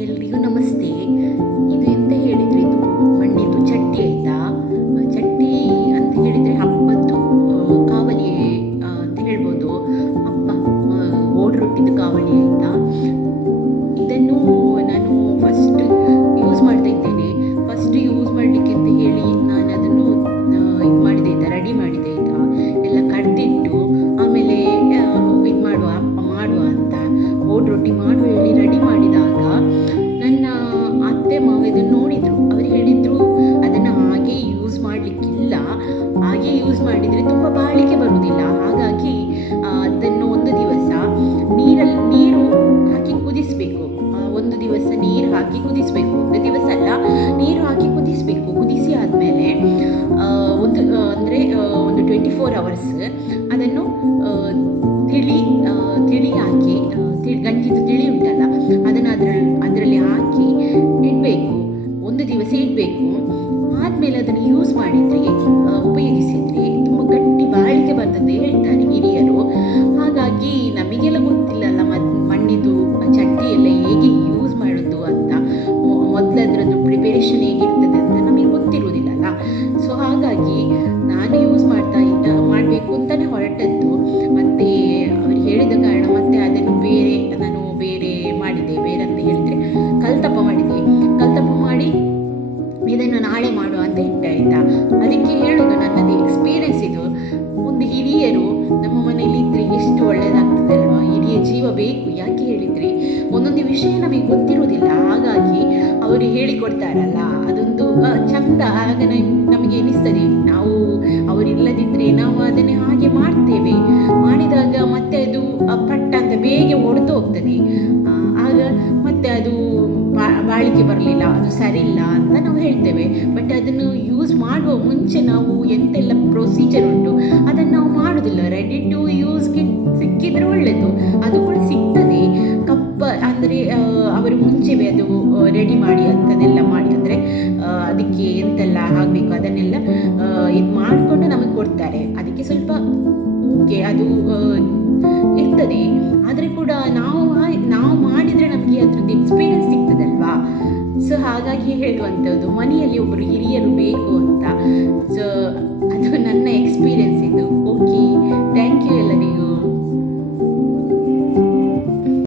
ಎಲ್ರಿಗೂ ನಮಸ್ತೆ. ಇದು ಎಂತ ಹೇಳಿದರೆ ಇದು ಮಣ್ಣಿದ್ದು ಚಟ್ನಿ ಆಯಿತಾ. ಚಟ್ನಿ ಅಂತ ಹೇಳಿದರೆ ಹಬ್ಬದ್ದು ಕಾವಲಿ ಅಂತ ಹೇಳ್ಬೋದು. ಹಬ್ಬ ಓಡ್ ರೊಟ್ಟಿದ್ದು ಕಾವಲಿ ಆಯಿತಾ. ಇದನ್ನು ನಾನು ಫಸ್ಟ್ ಯೂಸ್ ಮಾಡ್ತಾ ಇದ್ದೇನೆ. ಫಸ್ಟ್ ಯೂಸ್ ಮಾಡಲಿಕ್ಕೆ ಅಂತ ಹೇಳಿ ನಾನು ಅದನ್ನು ಇದು ಮಾಡಿದೆ ಆಯಿತಾ, ರೆಡಿ ಮಾಡಿದೆ ಆಯಿತಾ. ಎಲ್ಲ ಕಡ್ದಿಟ್ಟು ಆಮೇಲೆ ಇದು ಮಾಡುವ ಹಬ್ಬ ಮಾಡುವ ಅಂತ ಓಡ್ ರೊಟ್ಟಿ ಮಾಡುವ ಹೇಳಿ ರೆಡಿ ಮಾಡಿದಾಗ ನನ್ನ ಅತ್ತೆ ಮಾವ ಇದನ್ನು ನೋಡಿದರು. ಅವರು ಹೇಳಿದರು ಅದನ್ನು ಹಾಗೆ ಯೂಸ್ ಮಾಡಲಿಕ್ಕಿಲ್ಲ, ಹಾಗೆ ಯೂಸ್ ಮಾಡಿದರೆ ತುಂಬ ಬಾಳಿಕೆ ಬರುವುದಿಲ್ಲ. ಹಾಗಾಗಿ ಅದನ್ನು ಒಂದು ದಿವಸ ನೀರು ಹಾಕಿ ಕುದಿಸಬೇಕು. ಒಂದು ದಿವಸ ನೀರು ಹಾಕಿ ಕುದಿಸಬೇಕು. ಒಂದು ದಿವಸ ಅಲ್ಲ, ನೀರು ಹಾಕಿ ಕುದಿಸಬೇಕು. ಕುದಿಸಿ ಆದಮೇಲೆ ಅಂದರೆ ಒಂದು 24 hours ಅದನ್ನು ತಿಳಿ ಹಾಕಿ, ಗಂಜಿದು ತಿಳಿ ಉಂಟಲ್ಲ ಅದನ್ನು ಅದರಲ್ಲಿ ಹಾಕಿ ಇಡಬೇಕು. ಒಂದು ದಿವಸ ಇಡಬೇಕು. ಆದಮೇಲೆ ಅದನ್ನು ಯೂಸ್ ಮಾಡಿದರೆ ಉಪಯೋಗಿಸಿದರೆ ತುಂಬ ಗಟ್ಟಿ ಬಾಳಿಕೆ ಬರ್ತದೆ ಹೇಳ್ತಾರೆ ಹಿರಿಯರು. ಹಾಗಾಗಿ ನಮಗೆಲ್ಲ ಗೊತ್ತಿಲ್ಲಲ್ಲ ಮಣ್ಣಿದು ಚಟ್ನಿ ಎಲ್ಲ ಹೇಗೆ ಯೂಸ್ ಮಾಡೋದು ಅಂತ, ಮೊದಲದ್ರದ್ದು ಪ್ರಿಪರೇಷನ್ ಹೇಗಿರ್ತದೆ ಅಂತ ನಮಗೆ ಗೊತ್ತಿರುವುದಿಲ್ಲಲ್ಲ. ಸೊ ಹಾಗಾಗಿ ನಾನು ಯೂಸ್ ಮಾಡಬೇಕು ಅಂತಲೇ ಹೊರಟದ್ದು. ಮತ್ತು ಅವ್ರು ಹೇಳಿದ ಕಾರಣ ಮತ್ತೆ ಅದನ್ನು ನಾನು ಬೇರೆ ಮಾಡಿದೆ. ಬೇರೆ ಅಂತ ಹೇಳಿದರೆ ಕಲ್ತಪ್ಪ ಮಾಡಿದೆ. ಕಲ್ತಪ್ಪ ಮಾಡಿ ಇದನ್ನು ನಾಳೆ ಮಾಡುವ ಅಂತ ಇಟ್ಟೆ ಆಯಿತಾ. ಅದಕ್ಕೆ ಹೇಳೋದು ನನ್ನದು ಎಕ್ಸ್ಪೀರಿಯೆನ್ಸ್ ಇದು. ಒಂದು ಹಿರಿಯರು ನಮ್ಮ ಮನೆಯಲ್ಲಿ ಇದ್ದರೆ ಎಷ್ಟು ಒಳ್ಳೆಯದಾಗ್ತದೆ ಅಲ್ವಾ. ಹಿರಿಯ ಜೀವ ಬೇಕು. ಯಾಕೆ ಹೇಳಿದರೆ ಒಂದೊಂದು ವಿಷಯ ನಮಗೆ ಗೊತ್ತಿರುವುದಿಲ್ಲ, ಹಾಗಾಗಿ ಅವರು ಹೇಳಿಕೊಡ್ತಾರಲ್ಲ ಅದೊಂದು ಚಂದ. ಆಗ ನಮಗೆ ಎನಿಸ್ತದೆ ಅವರಿಲ್ಲದಿದ್ದರೆ ನಾವು ಅದನ್ನೇ ಹಾಗೆ ಮಾಡ್ತೇವೆ. ಮಾಡಿದಾಗ ಮತ್ತೆ ಅದು ಪಟ್ಟ ಅಂತ ಬೇಗ ಒಡೆದು ಹೋಗ್ತದೆ. ಆಗ ಮತ್ತೆ ಅದು ಬಾಳಿಕೆ ಬರಲಿಲ್ಲ, ಅದು ಸರಿ ಇಲ್ಲ ಅಂತ ನಾವು ಹೇಳ್ತೇವೆ. ಬಟ್ ಅದನ್ನು ಯೂಸ್ ಮಾಡುವ ಮುಂಚೆ ನಾವು ಎಂತೆಲ್ಲ ಪ್ರೊಸೀಜರ್ ಉಂಟು ಅದನ್ನು ನಾವು ಮಾಡೋದಿಲ್ಲ. ರೆಡಿ ಟು ಯೂಸ್ ಸಿಕ್ಕಿದ್ರೆ ಒಳ್ಳೆಯದು. ಅದು ಕೂಡ ಸಿಗ್ತದೆ ಅಂದರೆ ಅವರು ಮುಂಚೆವೇ ಅದು ರೆಡಿ ಮಾಡಿ ಅಂಥದ್ದೆಲ್ಲ ಮಾಡಿ, ಅಂದರೆ ಅದಕ್ಕೆ ಎಂತೆಲ್ಲ ಆಗಬೇಕು ಅದನ್ನೆಲ್ಲ ಇದು ಮಾಡಿಕೊಂಡು ನಮಗೆ ಕೊಡ್ತಾರೆ. ಅದಕ್ಕೆ ಸ್ವಲ್ಪ ಓಕೆ ಅದು ಇರ್ತದೆ. ಆದರೆ ಕೂಡ ನಾವು ಮಾಡಿದರೆ ನಮಗೆ ಅದ್ರದ್ದು ಎಕ್ಸ್ಪೀರಿಯನ್ಸ್ ಸಿಗ್ತದಲ್ವಾ. ಸೊ ಹಾಗಾಗಿ ಹೇಳುವಂಥದ್ದು ಮನೆಯಲ್ಲಿ ಒಬ್ಬರು ಹಿರಿಯರು ಬೇಕು ಅಂತ. ಸೊ ಅದು ನನ್ನ ಎಕ್ಸ್ಪೀರಿಯನ್ಸ್ ಇದು.